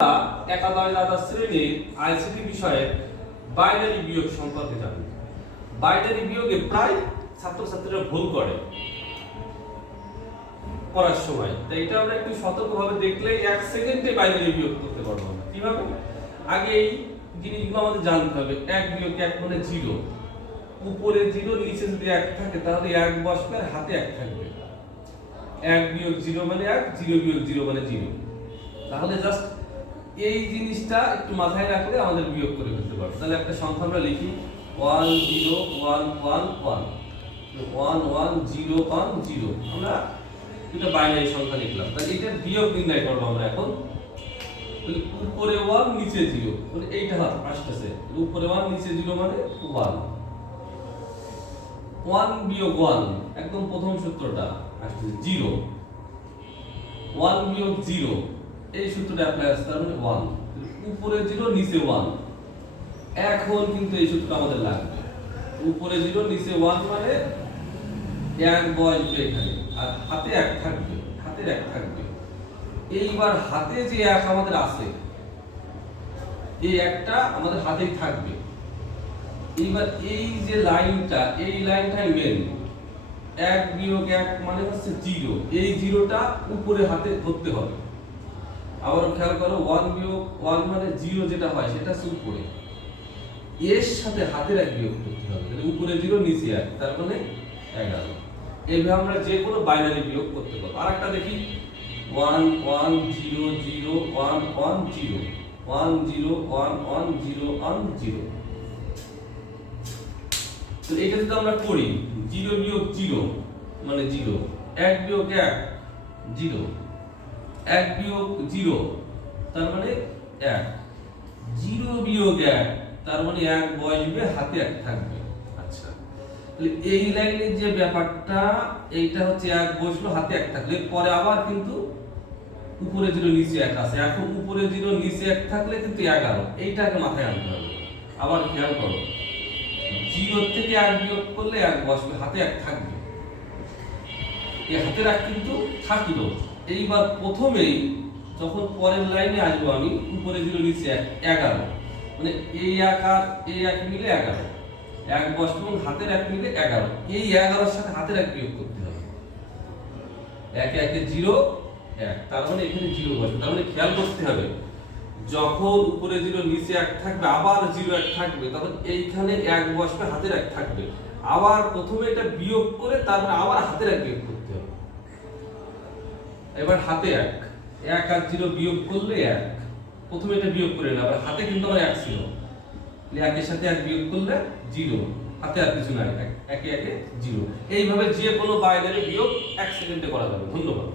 একাদশ দ্বাদশ শ্রেণীর আইসিটি বিষয়ে বাইনারি বিয়োগ সম্পর্কে জানি। বাইনারি বিয়োগে প্রায় ছাত্রছাত্রীরা ভুল করে পড়ার সময়, তাই এটা আমরা একটু সতর্কভাবে দেখলে 1 সেকেন্ডে বাইনারি বিয়োগ করতে পারবো না। কিভাবে? আগে এই জিনিসগুলো আমাদের জানতে হবে। 1 বিয়োগ 1 মানে 0, উপরে 0 নিচে যদি 1 থাকে তাহলে 1 বসবে আর হাতে 1 থাকবে। 1 বিয়োগ 0 মানে 1, 0 বিয়োগ 0 মানে 0। তাহলে জাস্ট এই জিনিসটা একটু মাথায় রাখলে আমাদের বিয়োগ করে ফেলতে পারবো। তাহলে একটা সংখ্যা আমরা লিখি 1 0 1 1 1 1 1 0 1 0। আমরা এটা বাইনারি সংখ্যা লিখলাম। তাহলে এটা বিয়োগ নির্ণয় করব আমরা এখন। তাহলে উপরে 1 নিচে 0, মানে এইটা আসছে। উপরে 1 নিচে 0 মানে 1। 1 বিয়োগ 1 একদম প্রথম সূত্রটা আসছে 0। 1 বিয়োগ 0 এই সূত্রটা অ্যাপ্লাই আসছে, তার মানে 1। উপরে 0 নিচে 1। এখন কিন্তু এই সূত্রটা আমাদের লাগবে। উপরে 0 নিচে 1 মানে 1 বসবে এখানে, আর হাতে 1 থাকবে, হাতে 1 থাকবে। এইবার হাতে যে 1 আমাদের আছে, এই 1টা আমাদের হাতেই থাকবে। এইবার এই যে লাইনটা, এই লাইনটাই মেন। 1 বিয়োগ 1 মানে হচ্ছে 0। এই 0টা উপরে হাতে ধরতে হবে। আবার খেয়াল করো, 1 বিয়োগ 1 মানে 0 যেটা হয় সেটা উপরে, এর সাথে হাতের 1 বিয়োগ করতে হবে। তাহলে উপরে 0 নিচে 1, তার মানে 11। এইভাবে আমরা যে কোনো বাইনারি বিয়োগ করতে পারবো। আরেকটা দেখি 1 1 0 0 1 1 0 1 0 1 1 0 1 0। তো এটা যদি আমরা করি 0 বিয়োগ 0 মানে 0, 1 বিয়োগ 1 0, 1 বিয়োগ 0 তার মানে 1, 0 বিয়োগ 1 তার মানে 1 বসবে, হাতে 1 থাকবে। আচ্ছা, তাহলে এই লাইনের যে ব্যাপারটা, এইটা হচ্ছে 1 বসলো, হাতে 1 থাকলে পরে আবার কিন্তু উপরে 0 নিচে 1 আছে। এখন উপরে 0 নিচে 1 থাকলে কিন্তু 11। এইটাকে মাথায় আনতে হবে। আবার খেয়াল করো, 0 থেকে 1 বিয়োগ করলে 1 বসবে, হাতে 1 থাকবে। এই হাতের 1 কিন্তু থাকলো। এইবার প্রথমেই যখন পরের লাইনে আসবো আমি, উপরে 0 নিচে 1 11, মানে এই 1 আর এই 1 মিলে 11। 1 বসবে এবং হাতের 1 মিলে 11। এই 11 এর সাথে হাতের 1 বিয়োগ করতে হবে। 1 1 0 1, তার মানে এখানে 0 বসবে। তার মানে খেয়াল করতে হবে, যখন উপরে 0 নিচে 1 থাকবে, আবার 0 1 থাকবে, তখন এইখানে 1 বসবে, হাতের 1 থাকবে। আবার প্রথমে এটা বিয়োগ করে তারপরে আবার হাতের 1 বিয়োগ করতে হবে। এবার হাতে 1 1 আর 0 বিয়োগ করলে 1। প্রথমে এটা বিয়োগ করে নিলাম, আবার হাতে কিন্তু আমার 1 ছিল। 1 এর সাথে 1 বিয়োগ করলে 0, হাতে আর কিছু নাই, 1 1 0। এইভাবে যে কোনো বাইনারি বিয়োগ 1 সেকেন্ডে করা যাবে। ধন্যবাদ।